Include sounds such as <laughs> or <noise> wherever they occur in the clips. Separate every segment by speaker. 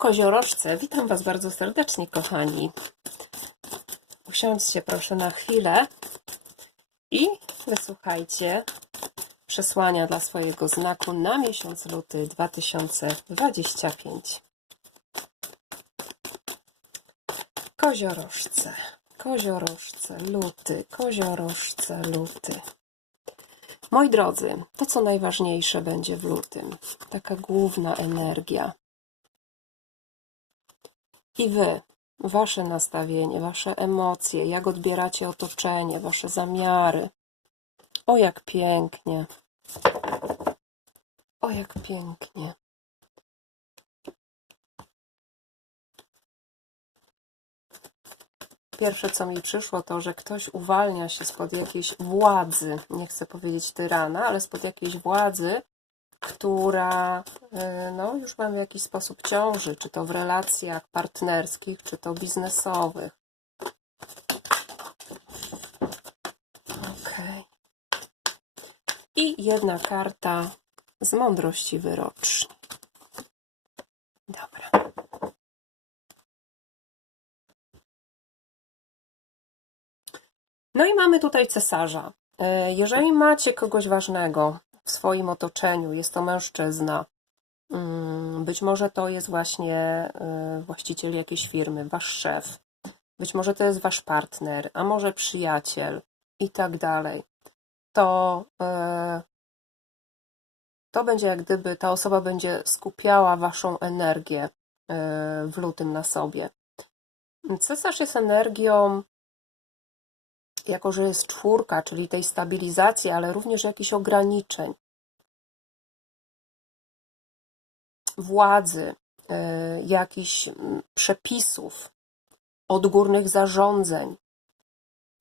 Speaker 1: koziorożce, witam Was bardzo serdecznie, kochani. Usiądźcie proszę na chwilę i wysłuchajcie przesłania dla swojego znaku na miesiąc luty 2025. Koziorożce, koziorożce, luty, koziorożce, luty. Moi drodzy, to co najważniejsze będzie w lutym, taka główna energia. I wy, wasze nastawienie, wasze emocje, jak odbieracie otoczenie, wasze zamiary. O jak pięknie. O jak pięknie. Pierwsze, co mi przyszło, to, że ktoś uwalnia się spod jakiejś władzy, nie chcę powiedzieć tyrana, ale spod jakiejś władzy, która y, no, już Wam w jakiś sposób ciąży, czy to w relacjach partnerskich, czy to biznesowych. Ok. I jedna karta z mądrości wyroczni. Dobra. No i mamy tutaj cesarza. E, Jeżeli macie kogoś ważnego w swoim otoczeniu, jest to mężczyzna, mm, być może to jest właśnie e, właściciel jakiejś firmy, wasz szef, być może to jest wasz partner, a może przyjaciel i tak dalej, to e, to będzie jak gdyby ta osoba będzie skupiała waszą energię e, w lutym na sobie. Cesarz jest energią jako że jest czwórka, czyli tej stabilizacji, ale również jakichś ograniczeń, władzy, y, jakichś mm, przepisów, odgórnych zarządzeń.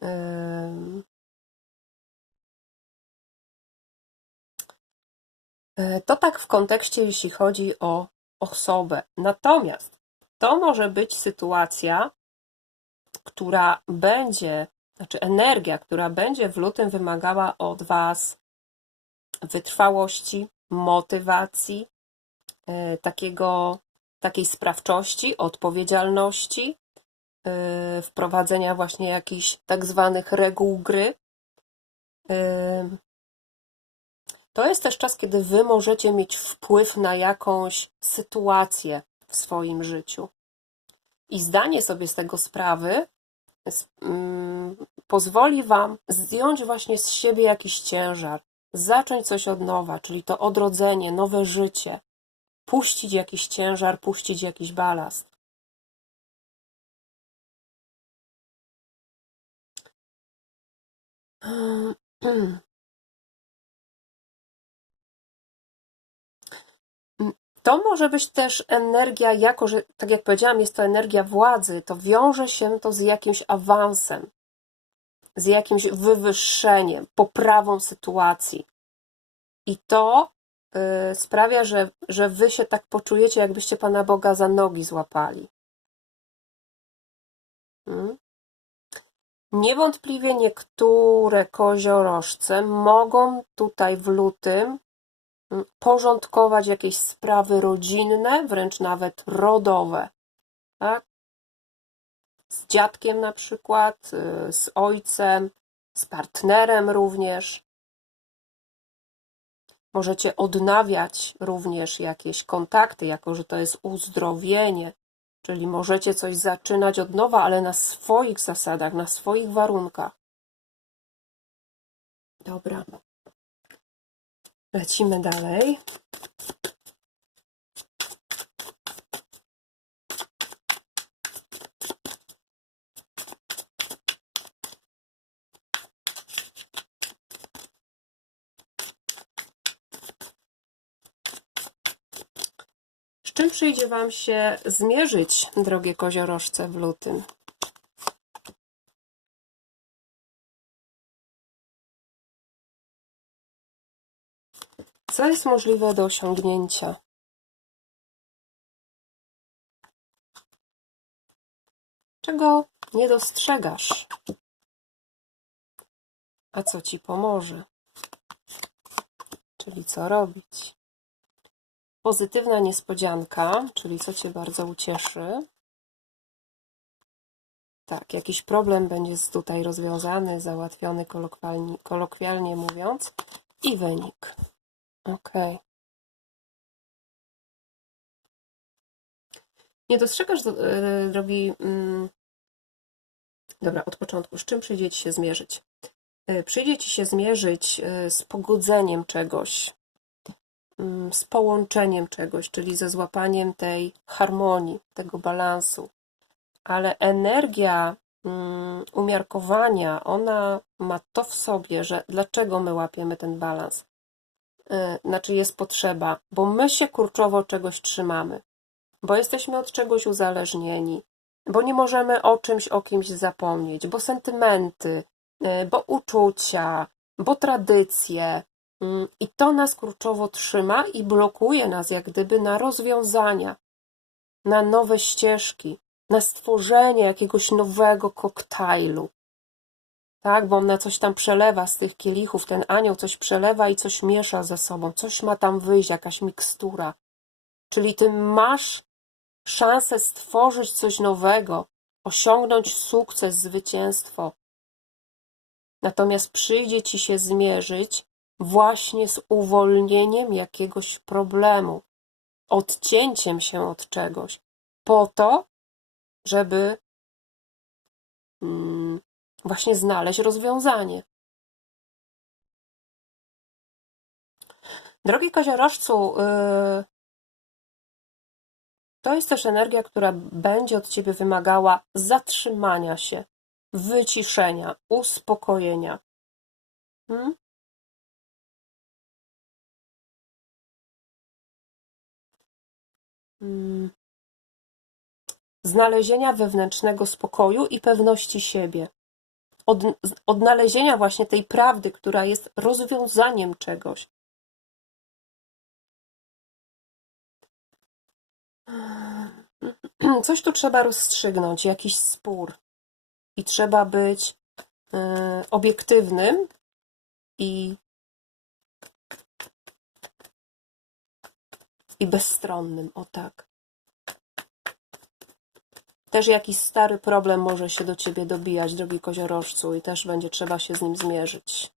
Speaker 1: y, To tak w kontekście, jeśli chodzi o osobę. Natomiast to może być sytuacja, która będzie znaczy energia, która będzie w lutym wymagała od Was wytrwałości, motywacji, takiego, takiej sprawczości, odpowiedzialności, yy, wprowadzenia właśnie jakichś tak zwanych reguł gry. Yy, to jest też czas, kiedy Wy możecie mieć wpływ na jakąś sytuację w swoim życiu. I zdanie sobie z tego sprawy mm, pozwoli Wam zdjąć właśnie z siebie jakiś ciężar, zacząć coś od nowa, czyli to odrodzenie, nowe życie, puścić jakiś ciężar, puścić jakiś balast. <clears throat> To może być też energia, jako że, tak jak powiedziałam, jest to energia władzy, to wiąże się to z jakimś awansem, z jakimś wywyższeniem, poprawą sytuacji. I to sprawia, że, że wy się tak poczujecie, jakbyście Pana Boga za nogi złapali. Hmm? Niewątpliwie niektóre koziorożce mogą tutaj w lutym mm, porządkować jakieś sprawy rodzinne, wręcz nawet rodowe. Tak? z dziadkiem na przykład, y, z ojcem, z partnerem również. Możecie odnawiać również jakieś kontakty, jako że to jest uzdrowienie, czyli możecie coś zaczynać od nowa, ale na swoich zasadach, na swoich warunkach. Dobra. Lecimy dalej. Czym przyjdzie Wam się zmierzyć, drogie koziorożce, w lutym? Co jest możliwe do osiągnięcia? Czego nie dostrzegasz? A co Ci pomoże? Czyli co robić? Pozytywna niespodzianka, czyli co Cię bardzo ucieszy. Tak, jakiś problem będzie tutaj rozwiązany, załatwiony kolokwialnie, kolokwialnie mówiąc. I wynik. Ok. Nie dostrzegasz, do- yy, drogi. mm, Dobra, od początku. Z czym przyjdzie Ci się zmierzyć? Yy, Przyjdzie Ci się zmierzyć yy, z pogodzeniem czegoś, z połączeniem czegoś, czyli ze złapaniem tej harmonii, tego balansu. Ale energia mm, umiarkowania, ona ma to w sobie, że dlaczego my łapiemy ten balans? Yy, Znaczy jest potrzeba, bo my się kurczowo czegoś trzymamy, bo jesteśmy od czegoś uzależnieni, bo nie możemy o czymś, o kimś zapomnieć, bo sentymenty, yy, bo uczucia, bo tradycje. Mm, I to nas kurczowo trzyma i blokuje nas jak gdyby na rozwiązania, na nowe ścieżki, na stworzenie jakiegoś nowego koktajlu. Tak, bo ona coś tam przelewa z tych kielichów, ten anioł coś przelewa i coś miesza ze sobą, coś ma tam wyjść, jakaś mikstura. Czyli ty masz szansę stworzyć coś nowego, osiągnąć sukces, zwycięstwo. Natomiast przyjdzie ci się zmierzyć właśnie z uwolnieniem jakiegoś problemu, odcięciem się od czegoś, po to, żeby mm, właśnie znaleźć rozwiązanie. Drogi koziorożcu, yy, to jest też energia, która będzie od ciebie wymagała zatrzymania się, wyciszenia, uspokojenia. Hmm? Znalezienia wewnętrznego spokoju i pewności siebie. Od, odnalezienia właśnie tej prawdy, która jest rozwiązaniem czegoś. <clears throat> Coś tu trzeba rozstrzygnąć, jakiś spór. I trzeba być y, obiektywnym i, i bezstronnym. O tak. Też jakiś stary problem może się do ciebie dobijać, drogi koziorożcu, i też będzie trzeba się z nim zmierzyć.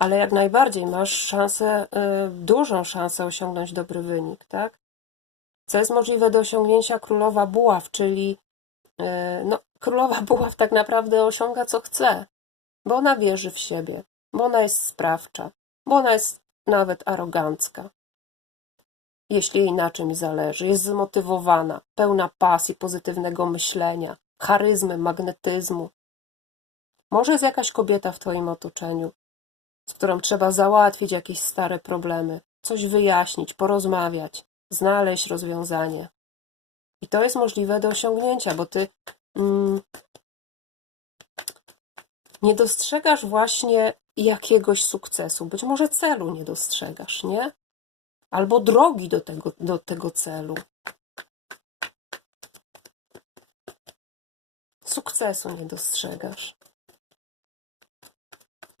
Speaker 1: ale jak najbardziej masz szansę, y, dużą szansę osiągnąć dobry wynik, tak? Co jest możliwe do osiągnięcia królowa buław, czyli y, no, królowa <laughs> buław tak naprawdę osiąga co chce, bo ona wierzy w siebie, bo ona jest sprawcza, bo ona jest nawet arogancka. Jeśli jej na czymś zależy, jest zmotywowana, pełna pasji, pozytywnego myślenia, charyzmy, magnetyzmu. Może jest jakaś kobieta w Twoim otoczeniu, z którą trzeba załatwić jakieś stare problemy, coś wyjaśnić, porozmawiać, znaleźć rozwiązanie. I to jest możliwe do osiągnięcia, bo ty mm, nie dostrzegasz właśnie jakiegoś sukcesu. Być może celu nie dostrzegasz, nie? Albo drogi do tego, do tego celu. Sukcesu nie dostrzegasz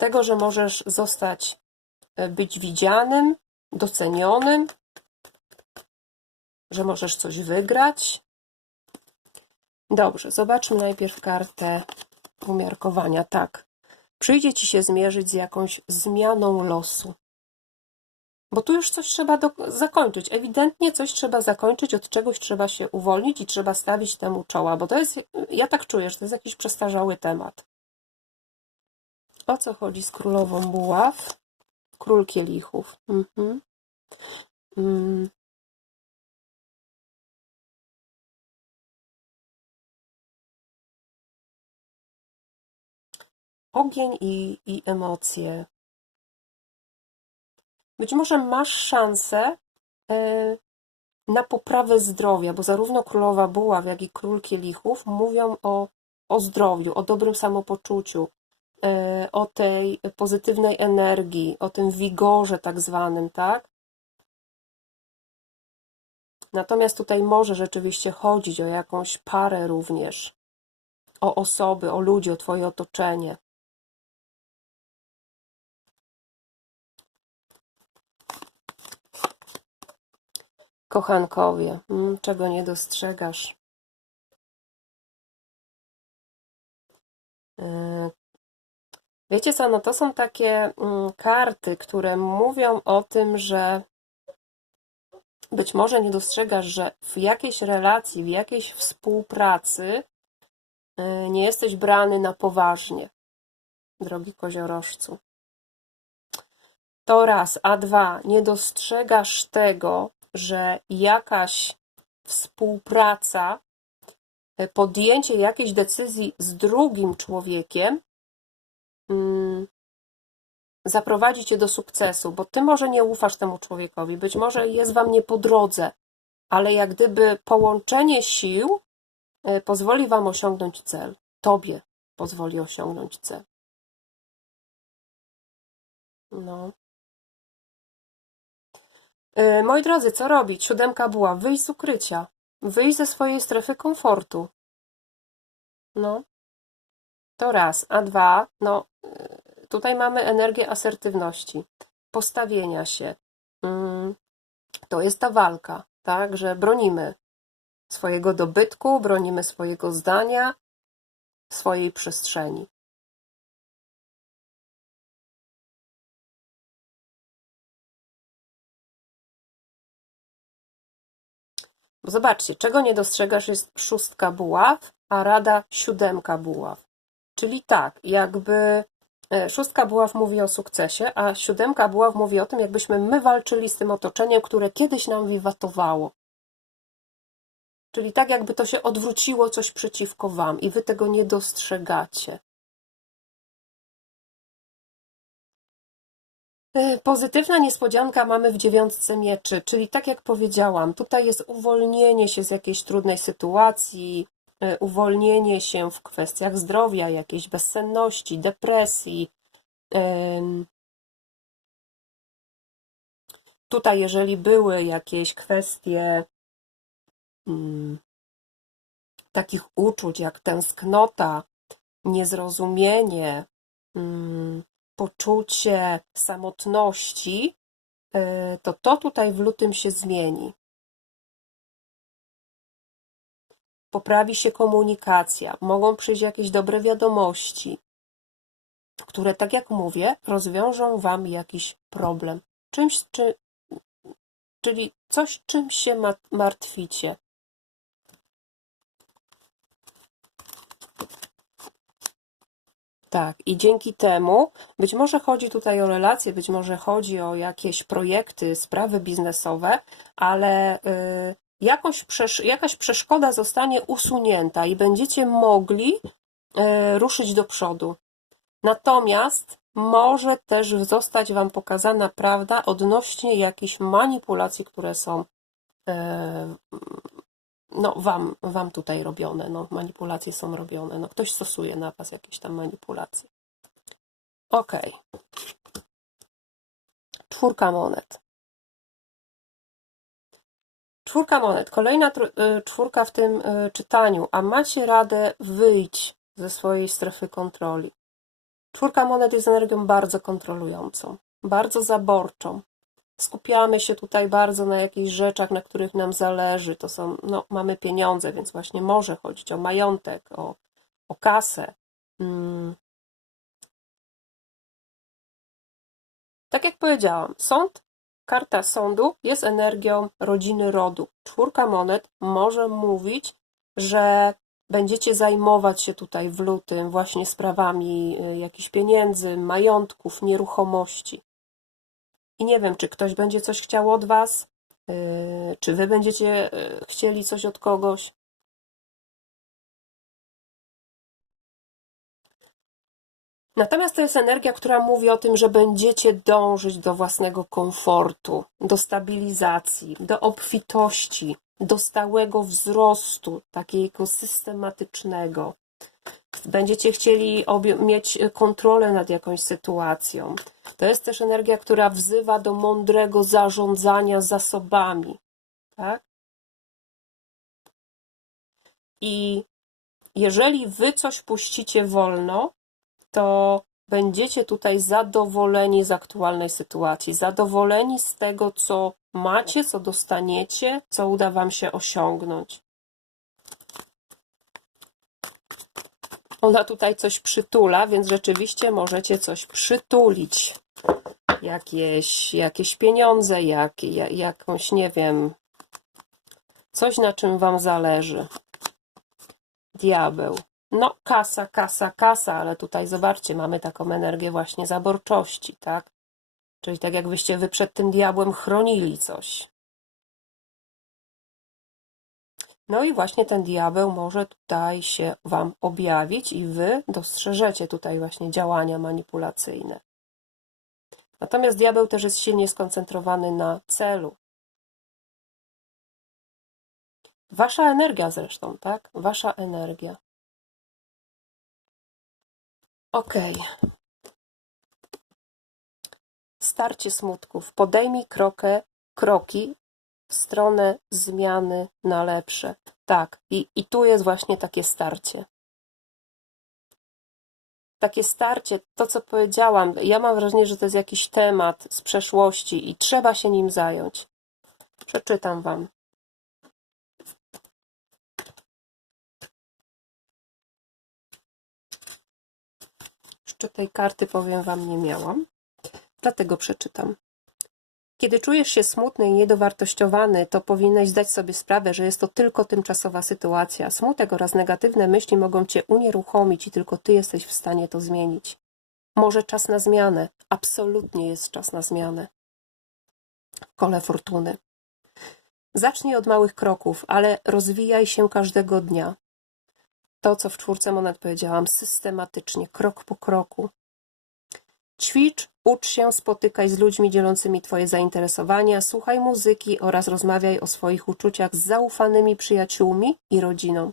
Speaker 1: tego, że możesz zostać, e, być widzianym, docenionym, że możesz coś wygrać. Dobrze, zobaczmy najpierw kartę umiarkowania. Tak, przyjdzie ci się zmierzyć z jakąś zmianą losu. Bo tu już coś trzeba do, zakończyć. Ewidentnie coś trzeba zakończyć, od czegoś trzeba się uwolnić i trzeba stawić temu czoła, bo to jest, ja tak czuję, że to jest jakiś przestarzały temat. O co chodzi z królową buław? Król kielichów. Mhm. Ogień i, i emocje. Być może masz szansę y, na poprawę zdrowia, bo zarówno królowa buław, jak i król kielichów mówią o, o zdrowiu, o dobrym samopoczuciu, E, o tej pozytywnej energii, o tym wigorze tak zwanym, tak? Natomiast tutaj może rzeczywiście chodzić o jakąś parę również, o osoby, o ludzi, o Twoje otoczenie. Kochankowie, mm, czego nie dostrzegasz? Yy, Wiecie co, no to są takie mm, karty, które mówią o tym, że być może nie dostrzegasz, że w jakiejś relacji, w jakiejś współpracy yy, nie jesteś brany na poważnie, drogi koziorożcu. To raz, a dwa, nie dostrzegasz tego, że jakaś współpraca, y, podjęcie jakiejś decyzji z drugim człowiekiem mm, zaprowadzi cię do sukcesu, bo ty może nie ufasz temu człowiekowi, być może jest wam nie po drodze, ale jak gdyby połączenie sił y, pozwoli wam osiągnąć cel. Tobie pozwoli osiągnąć cel. No. Y, Moi drodzy, co robić? Siódemka była wyjść z ukrycia, wyjść ze swojej strefy komfortu. No, to raz. A dwa, no, y, tutaj mamy energię asertywności, postawienia się. Mm, To jest ta walka, tak, że bronimy swojego dobytku, bronimy swojego zdania, swojej przestrzeni. Zobaczcie, czego nie dostrzegasz jest szóstka buław, a rada siódemka buław. Czyli tak, jakby e, szóstka buław mówi o sukcesie, a siódemka buław mówi o tym, jakbyśmy my walczyli z tym otoczeniem, które kiedyś nam wiwatowało. Czyli tak, jakby to się odwróciło coś przeciwko wam i wy tego nie dostrzegacie. Pozytywna niespodzianka mamy w dziewiątce mieczy, czyli tak jak powiedziałam, tutaj jest uwolnienie się z jakiejś trudnej sytuacji, e, uwolnienie się w kwestiach zdrowia, jakiejś bezsenności, depresji. Tutaj, jeżeli były jakieś kwestie mm, takich uczuć jak tęsknota, niezrozumienie, mm, poczucie samotności, y, to to tutaj w lutym się zmieni. Poprawi się komunikacja, mogą przyjść jakieś dobre wiadomości, które, tak jak mówię, rozwiążą Wam jakiś problem. Czymś, czy, czyli coś, czym się ma- martwicie. Tak, i dzięki temu, być może chodzi tutaj o relacje, być może chodzi o jakieś projekty, sprawy biznesowe, ale y, przesz- jakaś przeszkoda zostanie usunięta i będziecie mogli y, ruszyć do przodu. Natomiast może też zostać Wam pokazana prawda odnośnie jakichś manipulacji, które są y, no, wam, wam tutaj robione, no, manipulacje są robione, no, ktoś stosuje na was jakieś tam manipulacje. Ok. Czwórka monet. Czwórka monet, kolejna y, czwórka w tym y, czytaniu, a macie radę wyjść ze swojej strefy kontroli. Czwórka monet jest energią bardzo kontrolującą, bardzo zaborczą. Skupiamy się tutaj bardzo na jakichś rzeczach, na których nam zależy. To są, no, mamy pieniądze, więc właśnie może chodzić o majątek, o, o kasę. Mm. Tak jak powiedziałam, sąd, karta sądu jest energią rodziny rodu. Czwórka monet może mówić, że będziecie zajmować się tutaj w lutym właśnie sprawami y, jakichś pieniędzy, majątków, nieruchomości. I nie wiem, czy ktoś będzie coś chciał od Was, yy, czy Wy będziecie yy, chcieli coś od kogoś. Natomiast to jest energia, która mówi o tym, że będziecie dążyć do własnego komfortu, do stabilizacji, do obfitości, do stałego wzrostu, takiego systematycznego. Będziecie chcieli mieć kontrolę nad jakąś sytuacją. To jest też energia, która wzywa do mądrego zarządzania zasobami. Tak? I jeżeli wy coś puścicie wolno, to będziecie tutaj zadowoleni z aktualnej sytuacji, zadowoleni z tego, co macie, co dostaniecie, co uda Wam się osiągnąć. Ona tutaj coś przytula, więc rzeczywiście możecie coś przytulić. Jakieś, jakieś pieniądze, jak, ja- jakąś, nie wiem, coś na czym Wam zależy. Diabeł. No, kasa, kasa, kasa, ale tutaj zobaczcie, mamy taką energię właśnie zaborczości, tak? Czyli tak jakbyście wy przed tym diabłem chronili coś. No i właśnie ten diabeł może tutaj się wam objawić i wy dostrzeżecie tutaj właśnie działania manipulacyjne. Natomiast diabeł też jest silnie skoncentrowany na celu. Wasza energia zresztą, tak? Wasza energia. Okej. Starcie smutków. Podejmij krokę, kroki w stronę zmiany na lepsze. Tak, i, i tu jest właśnie takie starcie. Takie starcie, to co powiedziałam, ja mam wrażenie, że to jest jakiś temat z przeszłości i trzeba się nim zająć. Przeczytam Wam. Jeszcze tej karty, powiem Wam, nie miałam, dlatego przeczytam. Kiedy czujesz się smutny i niedowartościowany, to powinieneś zdać sobie sprawę, że jest to tylko tymczasowa sytuacja. Smutek oraz negatywne myśli mogą cię unieruchomić i tylko ty jesteś w stanie to zmienić. Może czas na zmianę. Absolutnie jest czas na zmianę. Kole fortuny. Zacznij od małych kroków, ale rozwijaj się każdego dnia. To, co w czwórce monet powiedziałam, systematycznie, krok po kroku. Ćwicz, ucz się, spotykaj z ludźmi dzielącymi Twoje zainteresowania, słuchaj muzyki oraz rozmawiaj o swoich uczuciach z zaufanymi przyjaciółmi i rodziną.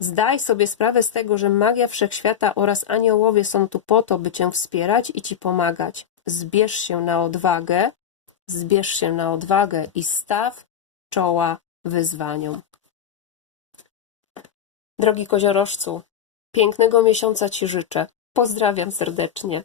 Speaker 1: Zdaj sobie sprawę z tego, że magia wszechświata oraz aniołowie są tu po to, by Cię wspierać i Ci pomagać. Zbierz się na odwagę, zbierz się na odwagę i staw czoła wyzwaniom. Drogi koziorożcu, pięknego miesiąca Ci życzę. Pozdrawiam serdecznie.